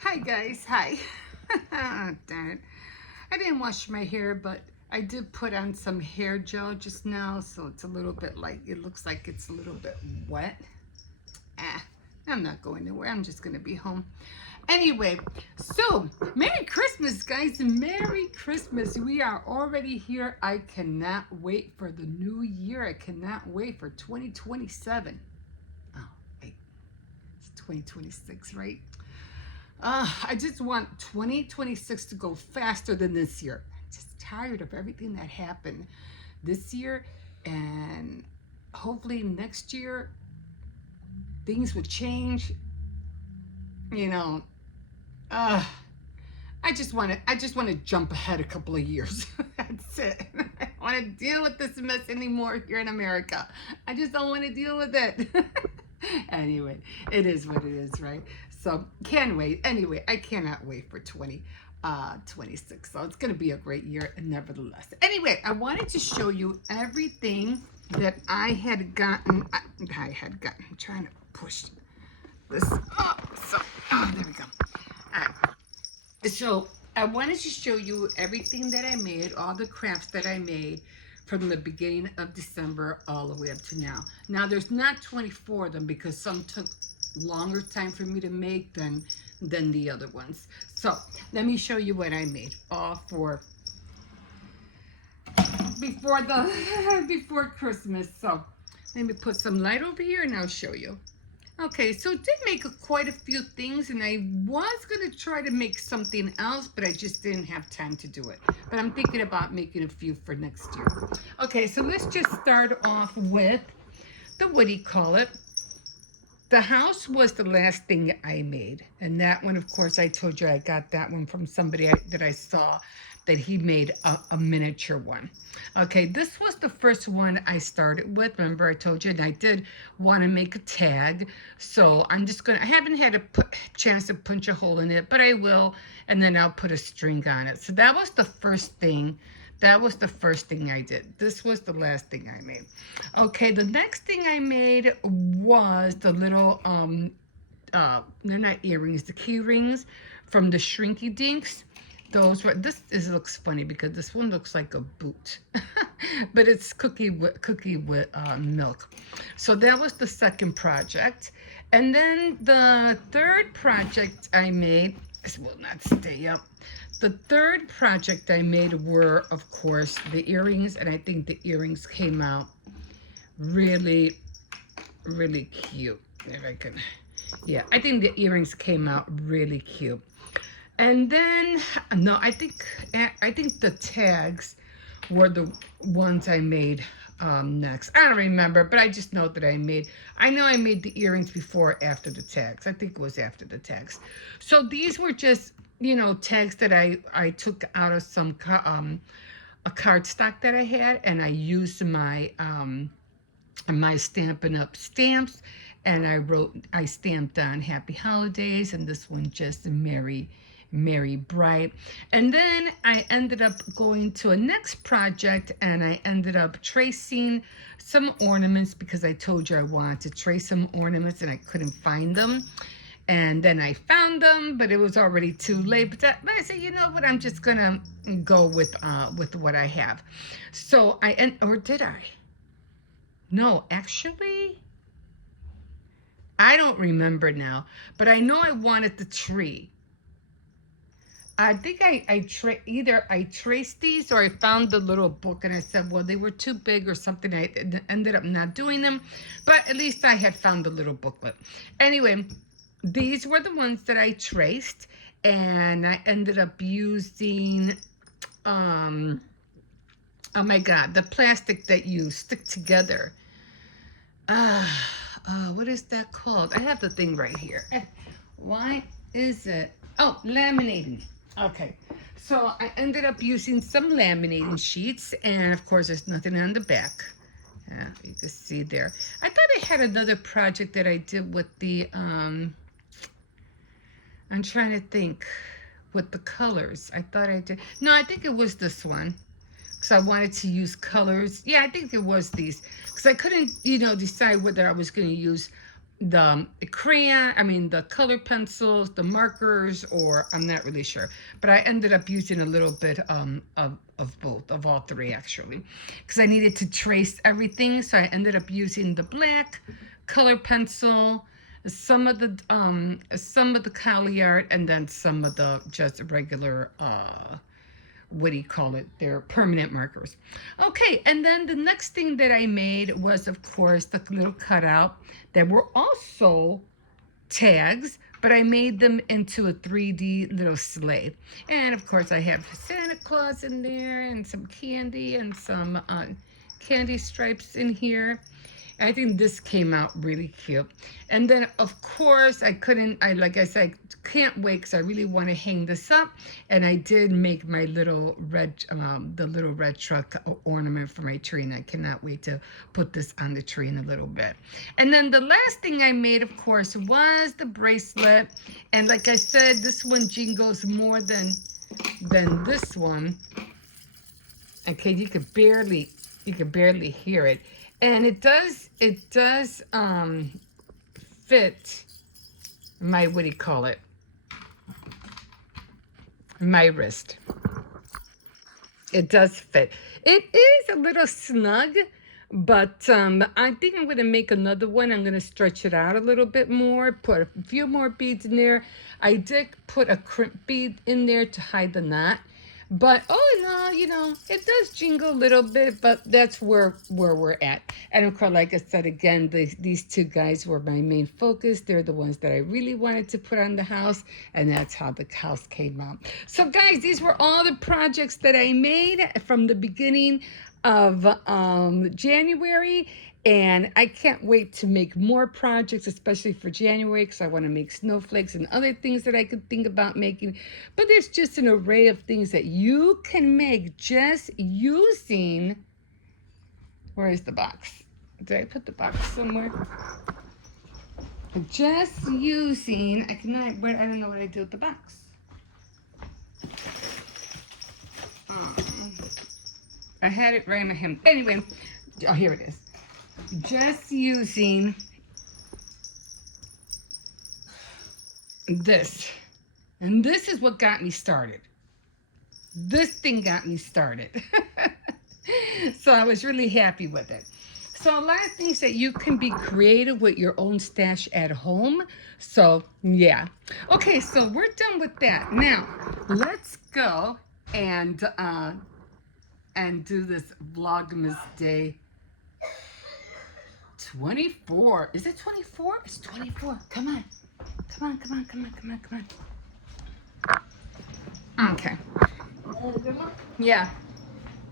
Hi guys, hi. Darn it. I didn't wash my hair, but I did put on some hair gel just now, so it's a little bit like, it looks like it's a little bit wet. I'm not going nowhere. I'm just going to be home. Anyway, so Merry Christmas, guys. Merry Christmas. We are already here. I cannot wait for the new year. I cannot wait for 2027. Oh, wait. It's 2026, right? I just want 2026 to go faster than this year. I'm just tired of everything that happened this year, and hopefully next year things will change. You know, I just want to jump ahead a couple of years. That's it. I don't want to deal with this mess anymore here in America. I just don't want to deal with it. Anyway, it is what it is, right? So can't wait. Anyway, I cannot wait for 2026. So it's going to be a great year, nevertheless. Anyway, I wanted to show you everything that I had gotten. I'm trying to push this up. So, there we go. All right. So I wanted to show you everything that I made, all the crafts that I made from the beginning of December all the way up to now. Now there's not 24 of them because some took longer time for me to make than the other ones. So let me show you what I made all for before Christmas. So let me put some light over here and I'll show you. Okay, so did make quite a few things, and I was going to try to make something else, but I just didn't have time to do it. But I'm thinking about making a few for next year. Okay, so let's just start off with the, what do you call it? The house was the last thing I made. And that one, of course, I told you I got that one from somebody that I saw that he made a miniature one. Okay, this was the first one I started with. Remember I told you, and I did want to make a tag. So I'm just going to, I haven't had a chance to punch a hole in it, but I will. And then I'll put a string on it. So that was the first thing. That was the first thing I did. This was the last thing I made. Okay, the next thing I made was the little, they're not earrings, the key rings from the Shrinky Dinks. Those were, looks funny because this one looks like a boot, but it's cookie with milk. So that was the second project. And then the third project I made, this will not stay up. The third project I made were, of course, the earrings, and I think the earrings came out really, really cute. If I can, yeah, I think the earrings came out really cute. And then, no, I think the tags were the ones I made next. I don't remember, but I just know that I know I made the earrings before or after the tags. I think it was after the tags. So these were just, you know, tags that I took out of some a cardstock that I had, and I used my my Stampin' Up! Stamps, and I stamped on Happy Holidays, and this one just Merry Bright. And then I ended up going to a next project, and I ended up tracing some ornaments because I told you I wanted to trace some ornaments and I couldn't find them. And then I found them, but it was already too late. But I said, you know what? I'm just gonna go with what I have. So or did I? No, actually, I don't remember now. But I know I wanted the tree. I think either I traced these or I found the little book and I said, well, they were too big or something. I ended up not doing them, but at least I had found the little booklet. Anyway, these were the ones that I traced, and I ended up using, oh my God, the plastic that you stick together. What is that called? I have the thing right here. Why is it? Oh, laminating. Okay, so I ended up using some laminating sheets, and of course there's nothing on the back. Yeah, you can see there. I thought I had another project that I did with the, I'm trying to think, with the colors. I thought I did. No, I think it was this one. Because I wanted to use colors. Yeah, I think it was these. Because I couldn't, you know, decide whether I was going to use the crayon, I mean the color pencils, the markers, or I'm not really sure. But I ended up using a little bit of both, of all three actually, because I needed to trace everything. So I ended up using the black color pencil, some of the Cali art, and then some of the just regular what do you call it? They're permanent markers. Okay, and then the next thing that I made was, of course, the little cutout that were also tags, but I made them into a 3D little sleigh. And of course, I have Santa Claus in there and some candy and some candy stripes in here. I think this came out really cute. And then, of course, like I said, I can't wait because I really want to hang this up. And I did make my little the little red truck ornament for my tree. And I cannot wait to put this on the tree in a little bit. And then the last thing I made, of course, was the bracelet. And like I said, this one jingles more than this one. Okay, you could barely hear it. And it does fit my, what do you call it? My wrist. It does fit. It is a little snug, but I think I'm going to make another one. I'm going to stretch it out a little bit more, put a few more beads in there. I did put a crimp bead in there to hide the knot. But oh no, it does jingle a little bit, but that's where we're at. And of course, like I said again, these two guys were my main focus. They're the ones that I really wanted to put on the house, and that's how the house came out. So guys, these were all the projects that I made from the beginning of January. And I can't wait to make more projects, especially for January, because I want to make snowflakes and other things that I could think about making. But there's just an array of things that you can make just using... Where is the box? Did I put the box somewhere? Just using... I don't know what I do with the box. I had it right in my hand. Anyway, oh, here it is. Just using this. And this is what got me started. This thing got me started. So I was really happy with it. So a lot of things that you can be creative with your own stash at home. So yeah. Okay, so we're done with that. Now, let's go and do this Vlogmas Day 24. Is it 24? It's 24. Come on. Okay. Grandma? Yeah.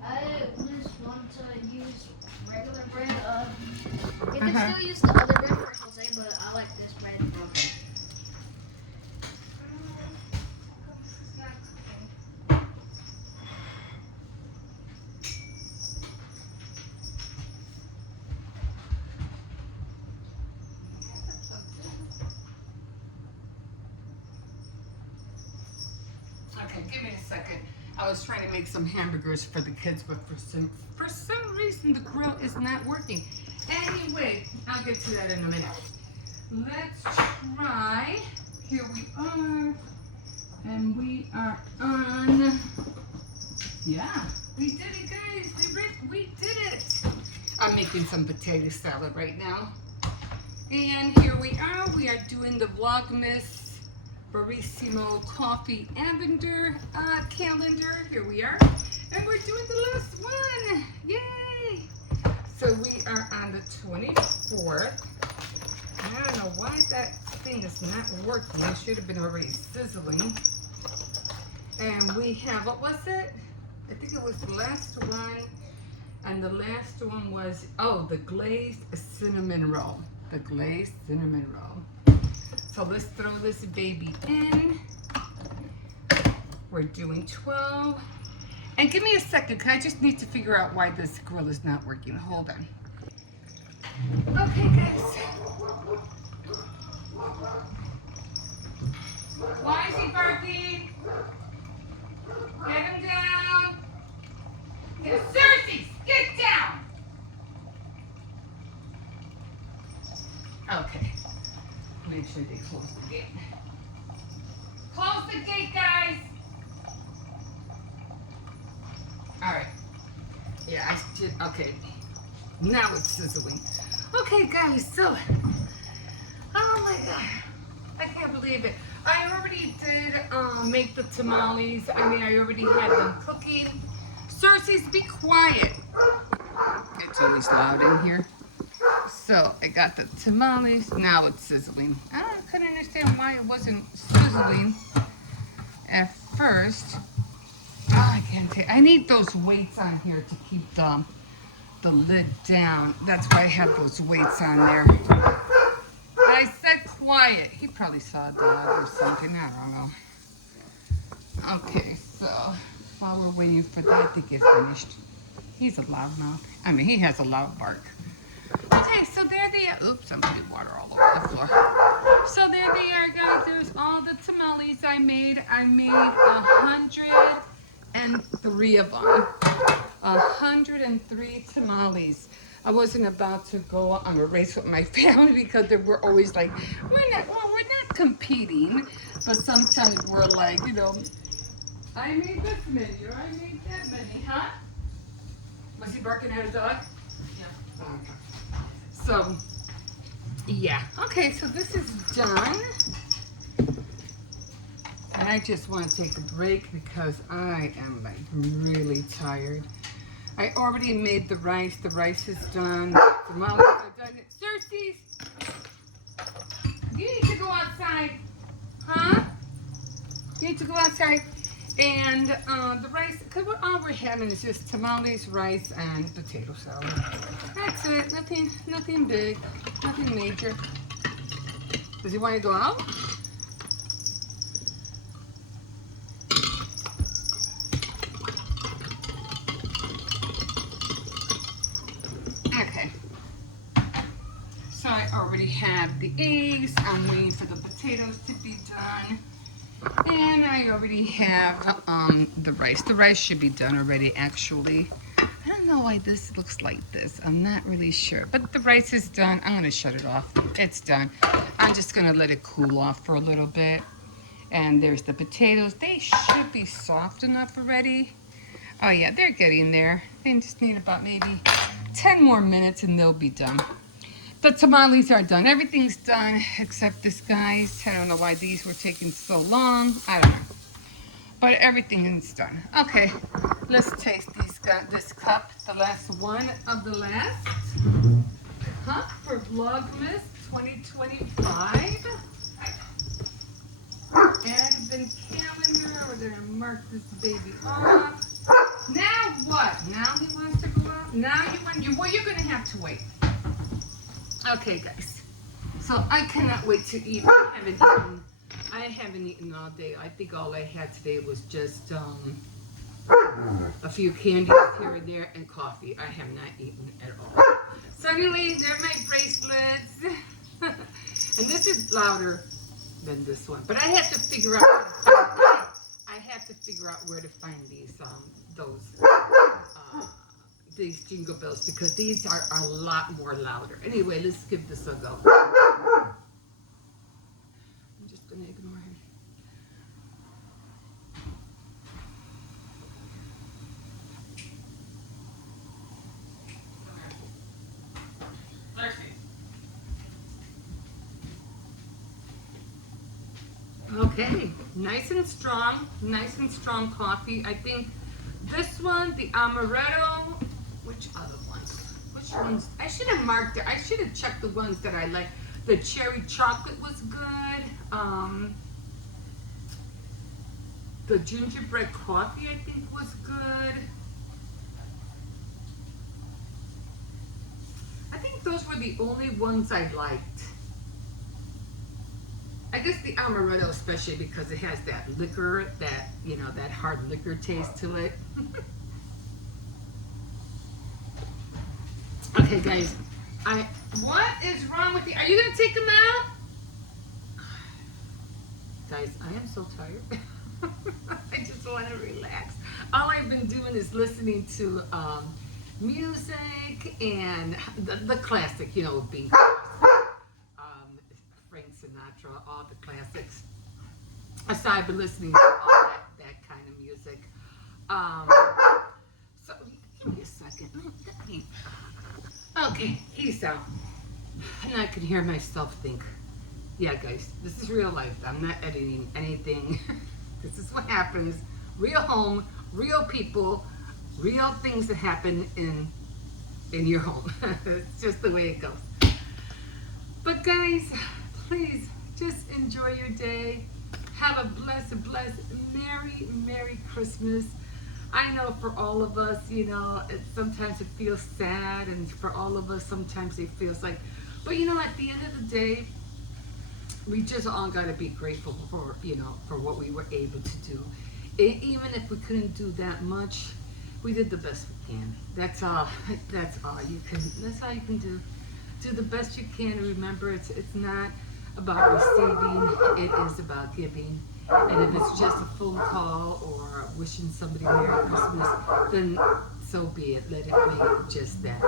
I just want to use regular bread. You can still use the other bread for Jose, but I like this bread. Okay, give me a second. I was trying to make some hamburgers for the kids, but for some reason the grill is not working. Anyway, I'll get to that in a minute. Let's try. Here we are. And we are on. Yeah, we did it, guys. We did it. I'm making some potato salad right now. And here we are. We are doing the Vlogmas Barissimo Coffee Calendar. Here we are. And we're doing the last one. Yay! So we are on the 24th. I don't know why that thing is not working. It should have been already sizzling. And we have, what was it? I think it was the last one. And the last one was, oh, the glazed cinnamon roll. The glazed cinnamon roll. So let's throw this baby in. We're doing 12. And give me a second, because I just need to figure out why this grill is not working. Hold on. Okay, guys. Why is he barking? Get him down. Yeah, Cersei, get down. Okay. make sure they close the gate. Close the gate, guys. All right. Yeah, I did. Okay. Now it's sizzling. Okay, guys. So, oh my God, I can't believe it. I already did make the tamales. I mean, I already had them cooking. Cersei's, be quiet. It's always loud in here. So I got the tamales. Now it's sizzling. I couldn't understand why it wasn't sizzling at first. Oh, I can't take. I need those weights on here to keep the lid down. That's why I have those weights on there. But I said quiet. He probably saw a dog or something. I don't know. Okay, so while we're waiting for that to get finished, he's a loudmouth. I mean, he has a loud bark. Okay, so there they are. Oops, I'm putting water all over the floor. So there they are, guys. There's all the tamales I made. I made 103 of them. 103 tamales. I wasn't about to go on a race with my family because they were always like, we're not competing, but sometimes we're like, you know, I made this menu, I made that menu, huh? Was he barking at a dog? Yeah. Okay. So, yeah. Okay, so this is done. And I just want to take a break because I am like really tired. I already made the rice. The rice is done. The tamales are done. Cersei's, you need to go outside. Huh? You need to go outside. And the rice, because all we're having is just tamales, rice, and potato salad. That's it. Nothing big. Nothing major. Does he want to go out? Okay. So I already have the eggs. I'm waiting for the potatoes to be done. And I already have the rice. The rice should be done already, actually. I don't know why this looks like this. I'm not really sure. But the rice is done. I'm going to shut it off. It's done. I'm just going to let it cool off for a little bit. And there's the potatoes. They should be soft enough already. Oh, yeah, they're getting there. They just need about maybe 10 more minutes and they'll be done. The tamales are done. Everything's done except this, guys. I don't know why these were taking so long. I don't know. But everything is done. Okay, let's taste this cup, the last one of the last cup for Vlogmas 2025. Advent calendar. We're going to mark this baby off. Now what? Now he wants to go out? Now well, you're going to have to wait. Okay, guys. So I cannot wait to eat. I haven't eaten all day. I think all I had today was just a few candies here and there and coffee. I have not eaten at all. So anyways, they're my bracelets. And this is louder than this one. But I have to figure out where to find these jingle bells because these are a lot more louder. Anyway, let's give this a go. I'm just gonna ignore him. Okay, nice and strong coffee. I think this one, the amaretto. Which other ones? Which ones? I should have marked it. I should have checked the ones that I like. The cherry chocolate was good. The gingerbread coffee, I think, was good. I think those were the only ones I liked. I guess the amaretto, especially because it has that liquor, that, you know, that hard liquor taste to it. Okay, guys, what is wrong with you? Are you gonna take them out? Guys, I am so tired. I just want to relax. All I've been doing is listening to music and the classic, you know, being Frank Sinatra. Sinatra, all the classics. So I've been listening to all that kind of music. Um, so give me a second. Okay, he's out. And I can hear myself think, yeah, guys, this is real life. I'm not editing anything. This is what happens. Real home, real people, real things that happen in your home. It's just the way it goes. But guys, please just enjoy your day. Have a blessed, Merry Christmas. I know for all of us, sometimes it feels sad, and for all of us, sometimes it feels like, but at the end of the day, we just all got to be grateful for what we were able to do. Even if we couldn't do that much, we did the best we can. That's all you can do. Do the best you can. Remember, it's not about receiving, it is about giving. And if it's just a phone call or wishing somebody Merry Christmas, then so be it. Let it be just that.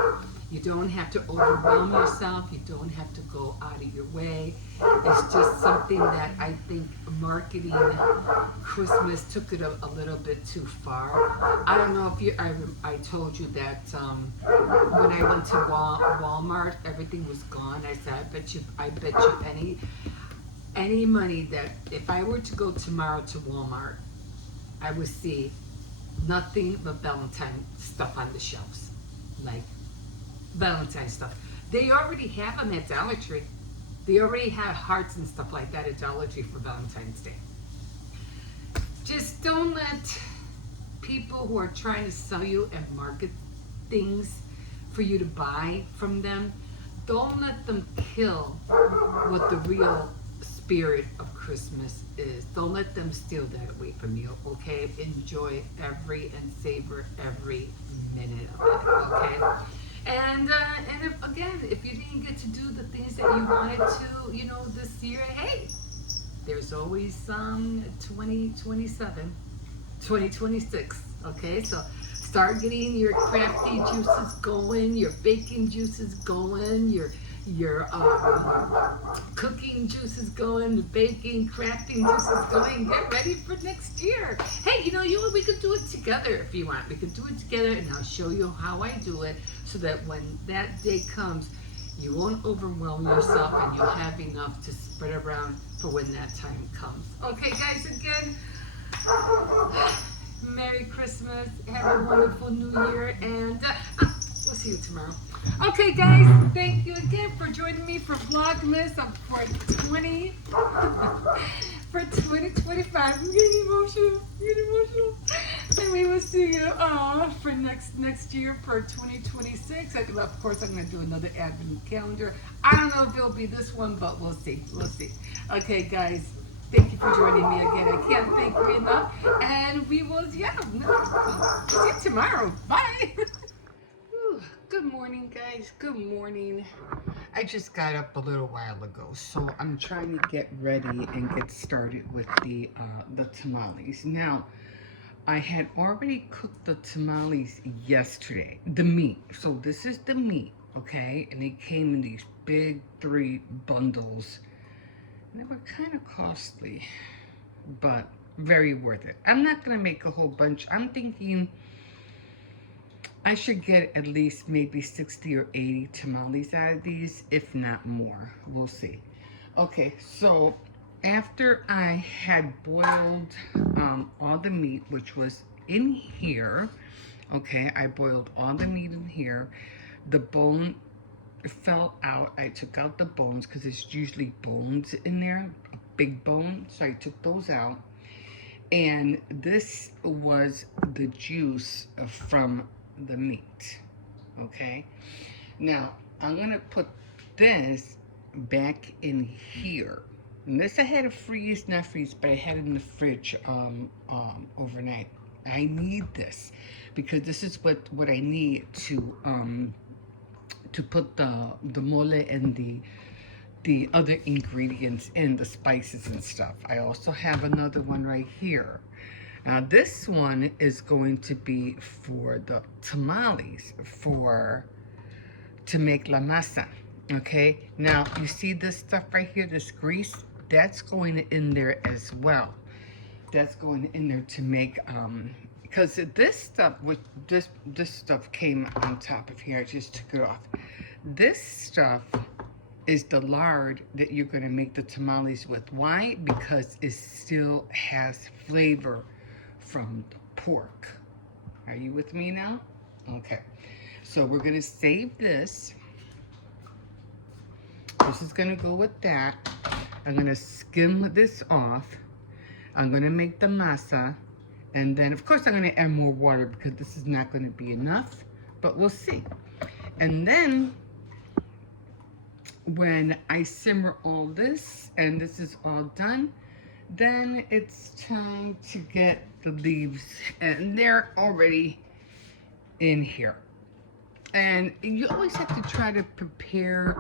You don't have to overwhelm yourself. You don't have to go out of your way. It's just something that I think marketing Christmas took it a little bit too far. I don't know if I told you that when I went to Walmart, everything was gone. I said, I bet you any money that if I were to go tomorrow to Walmart, I would see nothing but Valentine stuff on the shelves. Like Valentine stuff. They already have them at Dollar Tree. They already have hearts and stuff like that at Dollar Tree for Valentine's Day. Just don't let people who are trying to sell you and market things for you to buy from them, don't let them kill what the real spirit of Christmas is. Don't let them steal that away from you, okay? Enjoy and savor every minute of it, okay? And if you didn't get to do the things that you wanted to, this year, hey, there's always 2027, 2026, okay? So start getting your crafty juices going, your baking juices going, your cooking juices going, baking, crafting juices going. Get ready for next year. Hey, we could do it together if you want. We could do it together, and I'll show you how I do it so that when that day comes, you won't overwhelm yourself and you'll have enough to spread around for when that time comes. Okay, guys, again, Merry Christmas. Have a wonderful New Year, and we'll see you tomorrow. Okay, guys, thank you again for joining me for Vlogmas for 2025. I'm getting emotional. And we will see you for next year for 2026. Of course, I'm going to do another advent calendar. I don't know if it'll be this one, but we'll see. Okay, guys. Thank you for joining me again. I can't thank you enough. And we will, see you tomorrow. Bye. Good morning, guys. Good morning. I just got up a little while ago, so I'm trying to get ready and get started with the tamales. Now, I had already cooked the tamales yesterday, the meat. So this is the meat, okay? And it came in these big 3 bundles. And they were kind of costly, but very worth it. I'm not going to make a whole bunch. I'm thinking I should get at least maybe 60 or 80 tamales out of these, if not more. We'll see. Okay, so after I had boiled all the meat, which was in here, okay, I boiled all the meat in here. The bone fell out. I took out the bones because there's usually bones in there, a big bone, so I took those out. And this was the juice from the meat, okay? Now, I'm gonna put this back in here. And this I had to freeze, not freeze, but I had it in the fridge overnight. I need this because this is what I need to put the mole and the other ingredients in, the spices and stuff. I also have another one right here. Now this one is going to be for the tamales, to make la masa, okay? Now you see this stuff right here, this grease? that's going in there as well. That's going in there to make because this stuff with this stuff came on top of here. I just took it off. This stuff is the lard that you're going to make the tamales with. Why? Because it still has flavor from the pork. Are you with me now? Okay. So we're going to save this. This is going to go with that. I'm going to skim this off. I'm going to make the masa. And then, of course, I'm going to add more water because this is not going to be enough. But we'll see. And then, when I simmer all this and this is all done, then it's time to get the leaves. And they're already in here. And you always have to try to prepare,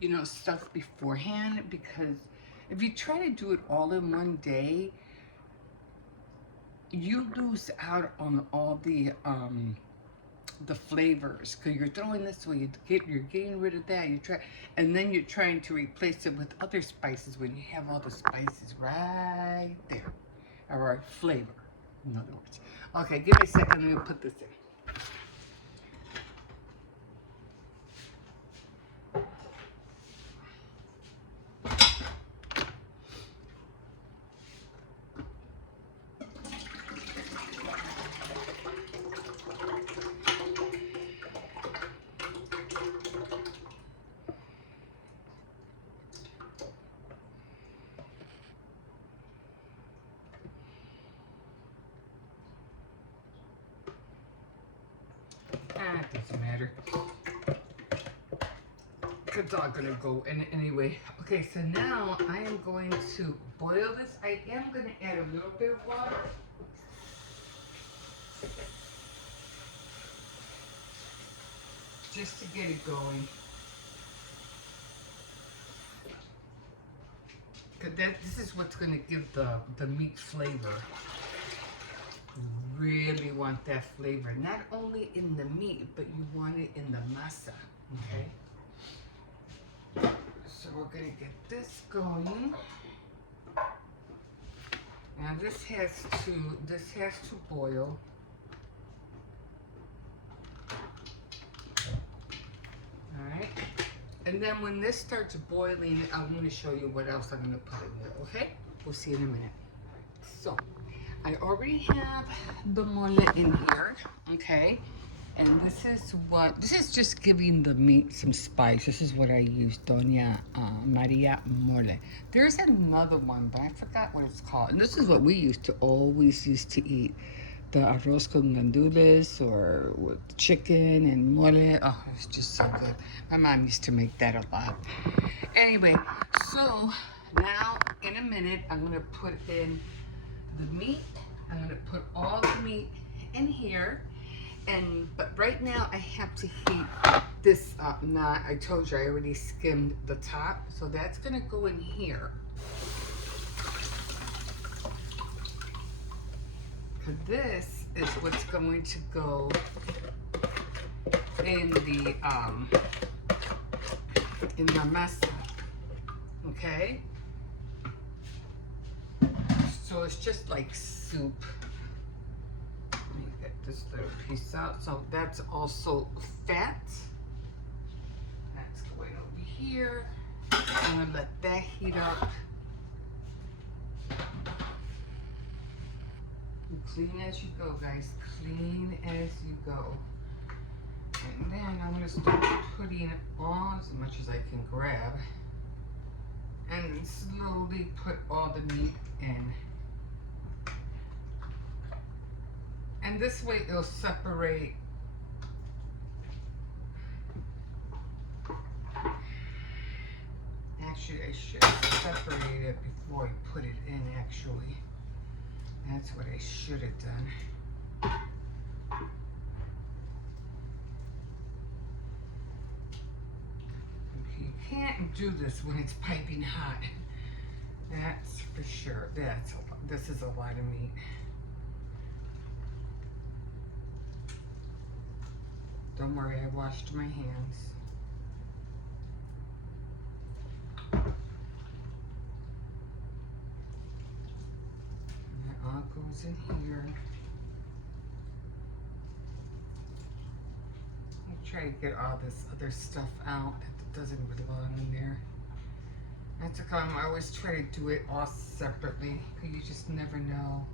you know, stuff beforehand, because if you try to do it all in one day, you lose out on all the flavors, because you're throwing this away, you're getting rid of that, and then you're trying to replace it with other spices when you have all the spices right there, or flavor, in other words. Okay, give me a second, I'm gonna put this in. It doesn't matter. It's all gonna go in anyway. Okay, so now I am going to boil this. I am gonna add a little bit of water. Just to get it going. Cause this is what's gonna give the meat flavor. Really want that flavor, not only in the meat, but you want it in the masa, okay? So we're gonna get this going. Now this has to boil. All right, and then when this starts boiling, I'm gonna show you what else I'm gonna put in there, okay? We'll see in a minute. So, I already have the mole in here, okay? And this is just giving the meat some spice. This is what I use, Doña Maria Mole. There's another one, but I forgot what it's called. And this is what we always used to eat. The arroz con gandules, or with chicken and mole. Oh, it's just so good. My mom used to make that a lot. Anyway, so now in a minute, I'm gonna put in the meat. I'm gonna put all the meat in here, but right now I have to heat this up. Now I told you I already skimmed the top, so that's gonna go in here. Cause this is what's going to go in the masa, okay? So it's just like soup. Let me get this little piece out. So that's also fat. That's going over here. I'm gonna let that heat up. Clean as you go, guys. Clean as you go. And then I'm gonna start putting on as much as I can grab, and slowly put all the meat in. And this way it'll separate. Actually, I should separate it before I put it in, actually. That's what I should have done. You can't do this when it's piping hot. That's for sure. This is a lot of meat. Don't worry, I washed my hands. goes in here. I try to get all this other stuff out that doesn't belong in there. That's a problem. I always try to do it all separately because you just never know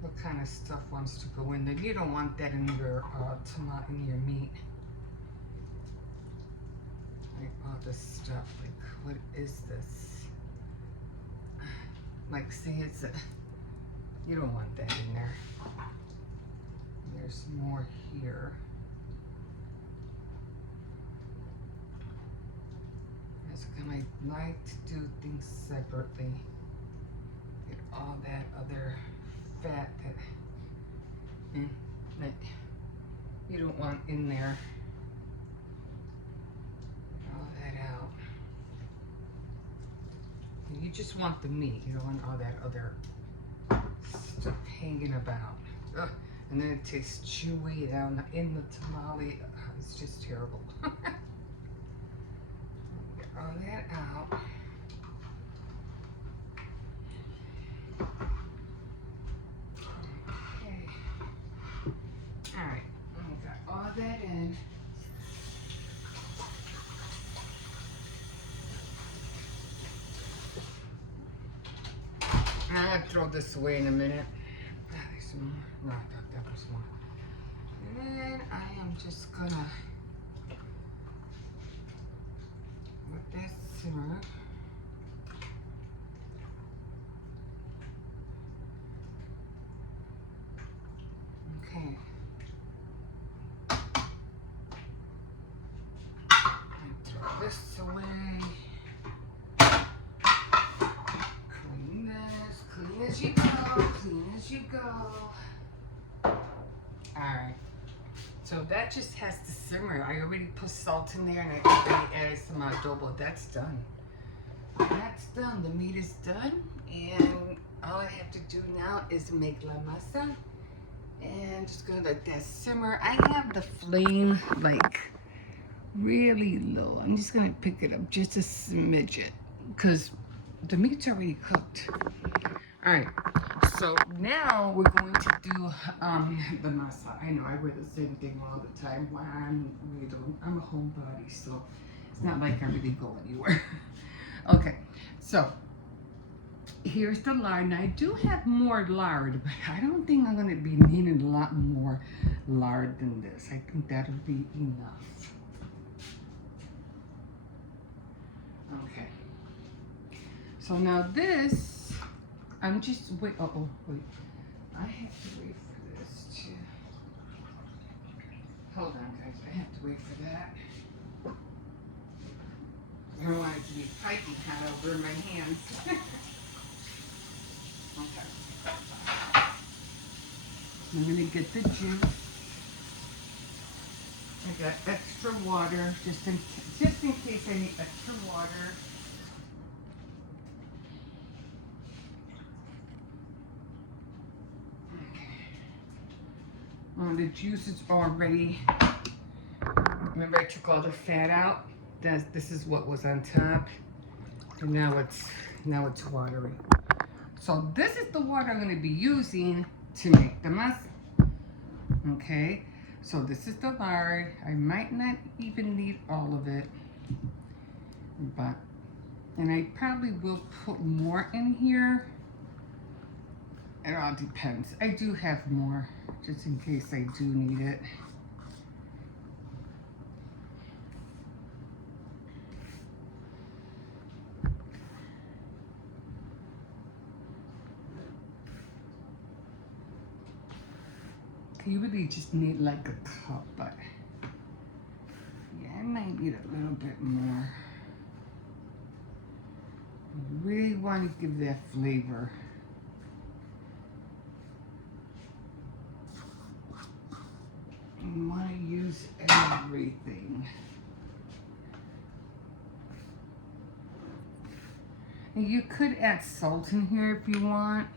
what kind of stuff wants to go in there. You don't want that in your tomato, in your meat. Like all this stuff. Like, what is this? Like, see, it's a, you don't want that in there. There's more here. That's kind of like to do things separately. Get all that other fat that you don't want in there. Get all that out. You just want the meat. You don't want all that other stuff hanging about. Ugh. And then it tastes chewy down in the tamale. It's just terrible. Get all that out. Okay. All right. We got all that in. I'm gonna throw this away in a minute. There's some more. No, I thought that was more. And then I am just gonna let that simmer. Okay. And throw this away. Clean this. Clean as you go. Clean as you go. Alright. So that just has to simmer. I already put salt in there and I already added some adobo. That's done. That's done. The meat is done. And all I have to do now is make la masa. And just gonna let that simmer. I have the flame like really low. I'm just gonna pick it up just a smidget because the meat's already cooked. All right, so now we're going to do the masa. I know I wear the same thing all the time. Why I'm a homebody, so it's not like I really go anywhere. Okay, so here's the lard. Now I do have more lard, but I don't think I'm gonna be needing a lot more lard than this. I think that'll be enough. Okay. So now this, I'm just wait. Oh wait. I have to wait for this too. Hold on, guys. I have to wait for that. I don't want it to be piping hot over my hands. Okay. I'm gonna get the juice. I got extra water just in case I need extra water. The juice is already, remember I took all the fat out? This is what was on top. And now it's watery. So this is the water I'm gonna be using to make the masa. Okay, so this is the lard. I might not even need all of it, and I probably will put more in here. It all depends. I do have more, just in case I do need it. You really just need like a cup, but yeah, I might need a little bit more. I really want to give that flavor. You want to use everything. And you could add salt in here if you want.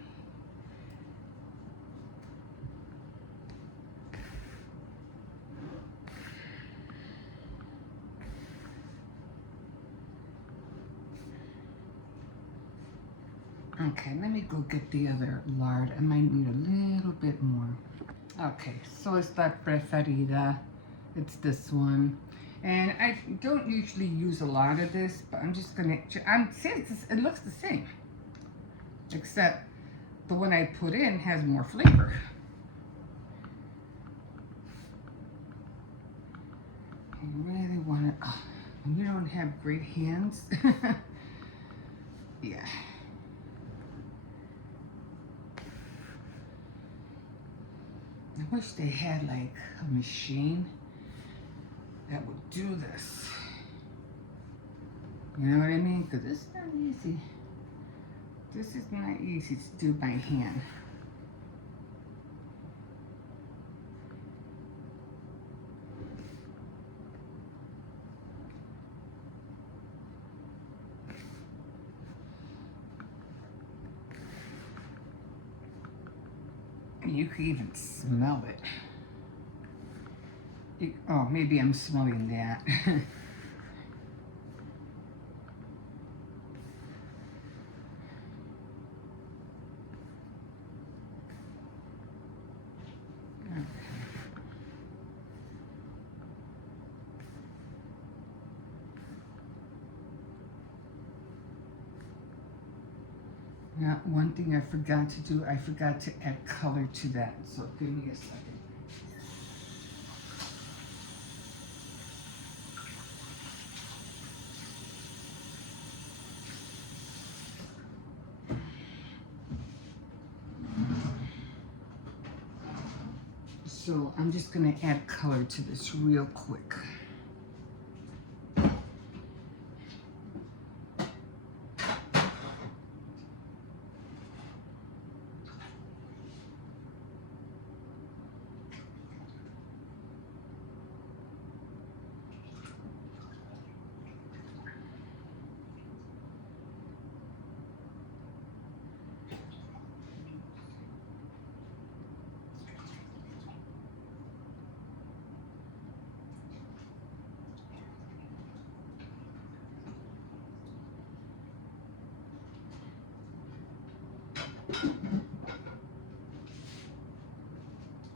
Okay. Okay, let me go get the other lard. I might need a little bit more. Okay, so it's that preferida. It's this one. And I don't usually use a lot of this, but I'm just gonna, it looks the same. Except the one I put in has more flavor. You really want to, when you don't have great hands, yeah. I wish they had like a machine that would do this. You know what I mean? Because it's not easy. This is not easy to do by hand. You can even smell it. Oh, maybe I'm smelling that. Now, one thing I forgot to do, I forgot to add color to that. So give me a second. So I'm just gonna add color to this real quick.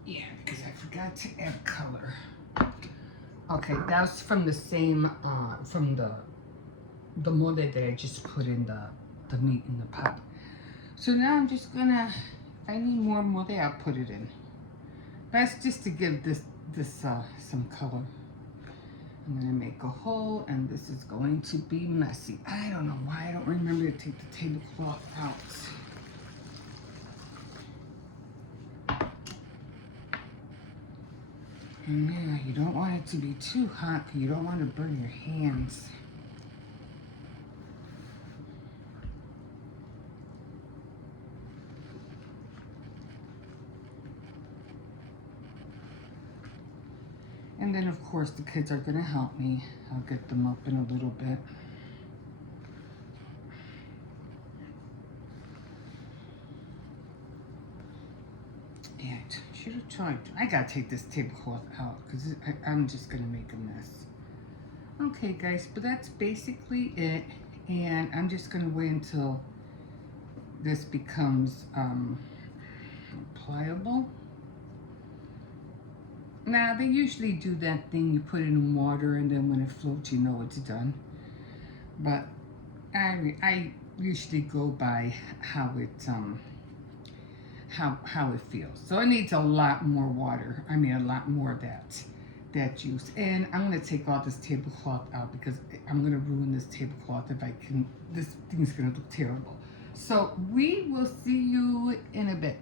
Yeah, because I forgot to add color. Okay, that's from the same, from the mole that I just put in the meat in the pot. So now I'm just gonna, if I need more mole, I'll put it in. That's just to give this some color. I'm gonna make a hole, and this is going to be messy. I don't know why I don't remember to take the tablecloth out. And yeah, you don't want it to be too hot, because you don't want to burn your hands. And then of course the kids are gonna help me. I'll get them up in a little bit. Yeah, I should have tried. I gotta take this tablecloth out because I'm just gonna make a mess. Okay guys, but that's basically it. And I'm just gonna wait until this becomes pliable. Now, they usually do that thing, you put it in water and then when it floats, you know it's done. But I usually go by how it how it feels. So it needs a lot more water. I mean, a lot more of that juice. And I'm gonna take all this tablecloth out because I'm gonna ruin this tablecloth if I can. This thing's gonna look terrible. So we will see you in a bit.